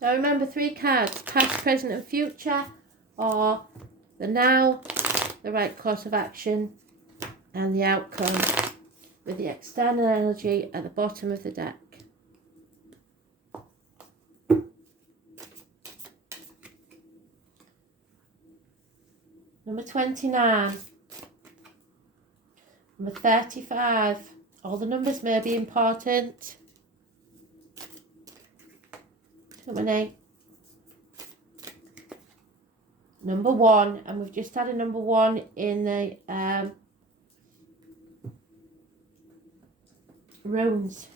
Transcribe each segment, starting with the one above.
So remember 3 cards, past, present and future, or the now, the right course of action, and the outcome, with the external energy at the bottom of the deck. Number 29. Number 35. All the numbers may be important. 20. Number 1, and we've just had a number 1 in the runes.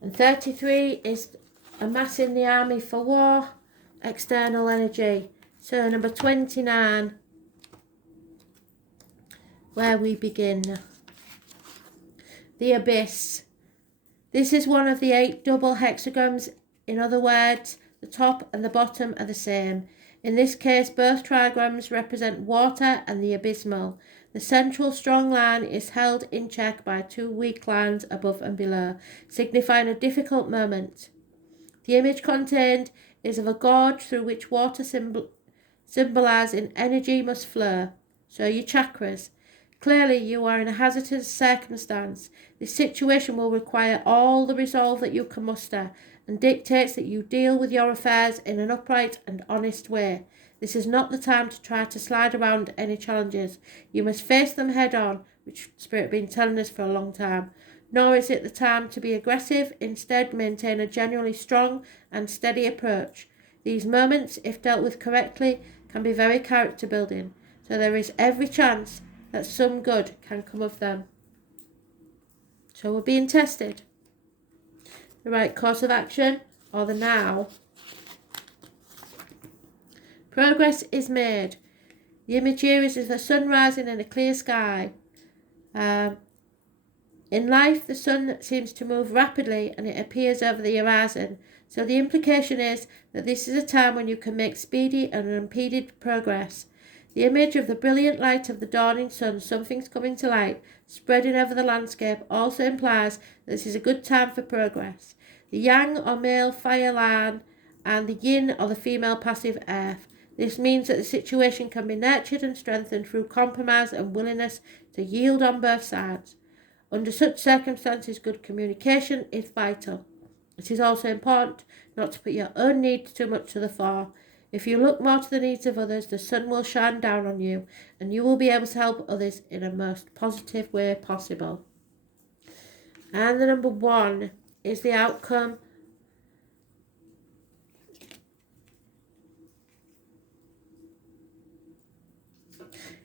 And 33 is amassing the army for war, external energy. So number 29, where we begin. The abyss. This is one of the 8 double hexagrams. In other words, the top and the bottom are the same. In this case, both trigrams represent water and the abysmal. The central strong line is held in check by 2 weak lines above and below, signifying a difficult moment. The image contained is of a gorge through which water symbolising energy must flow. So your chakras. Clearly, you are in a hazardous circumstance. This situation will require all the resolve that you can muster, and dictates that you deal with your affairs in an upright and honest way. This is not the time to try to slide around any challenges. You must face them head on, which Spirit has been telling us for a long time. Nor is it the time to be aggressive. Instead, maintain a genuinely strong and steady approach. These moments, if dealt with correctly, can be very character building. So there is every chance that some good can come of them. So we're being tested. The right course of action, or the now. Progress is made. The image here is of the sun rising in a clear sky. In life, the sun seems to move rapidly and it appears over the horizon. So the implication is that this is a time when you can make speedy and unimpeded progress. The image of the brilliant light of the dawning sun, something's coming to light, spreading over the landscape, also implies that this is a good time for progress. The yang or male fire line and the yin or the female passive earth. This means that the situation can be nurtured and strengthened through compromise and willingness to yield on both sides. Under such circumstances, good communication is vital. It is also important not to put your own needs too much to the fore. If you look more to the needs of others, the sun will shine down on you, and you will be able to help others in a most positive way possible. And the number 1 is the outcome.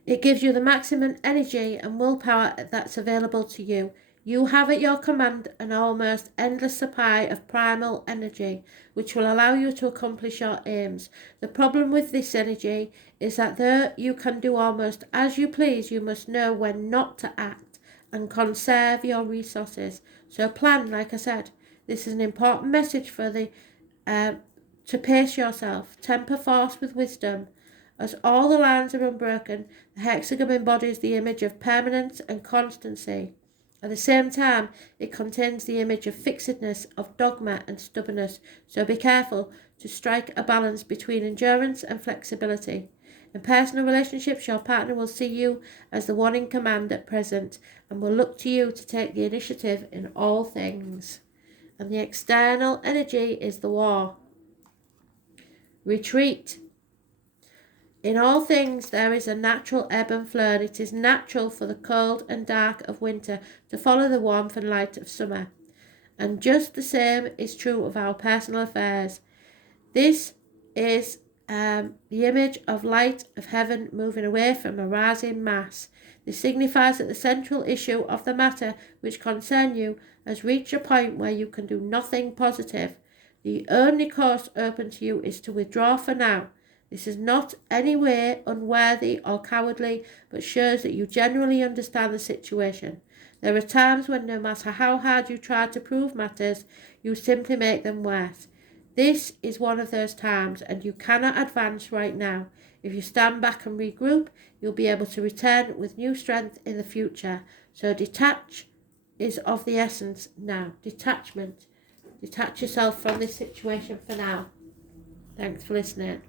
It gives you the maximum energy and willpower that's available to you. You have at your command an almost endless supply of primal energy, which will allow you to accomplish your aims. The problem with this energy is that though you can do almost as you please, you must know when not to act and conserve your resources. So plan, like I said. This is an important message for to pace yourself. Temper force with wisdom. As all the lines are unbroken, the hexagram embodies the image of permanence and constancy. At the same time, it contains the image of fixedness, of dogma and stubbornness, so be careful to strike a balance between endurance and flexibility. In personal relationships, your partner will see you as the one in command at present and will look to you to take the initiative in all things. And the external energy is the war. Retreat. In all things there is a natural ebb and flow, and it is natural for the cold and dark of winter to follow the warmth and light of summer. And just the same is true of our personal affairs. This is the image of light of heaven moving away from a rising mass. This signifies that the central issue of the matter which concern you has reached a point where you can do nothing positive. The only course open to you is to withdraw for now. This is not any way unworthy or cowardly, but shows that you genuinely understand the situation. There are times when no matter how hard you try to prove matters, you simply make them worse. This is one of those times, and you cannot advance right now. If you stand back and regroup, you'll be able to return with new strength in the future. So detach is of the essence now. Detachment. Detach yourself from this situation for now. Thanks for listening.